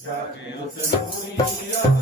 ਜਾ ਕੇ ਉਸ ਨੂਰੀ ਰੱਬ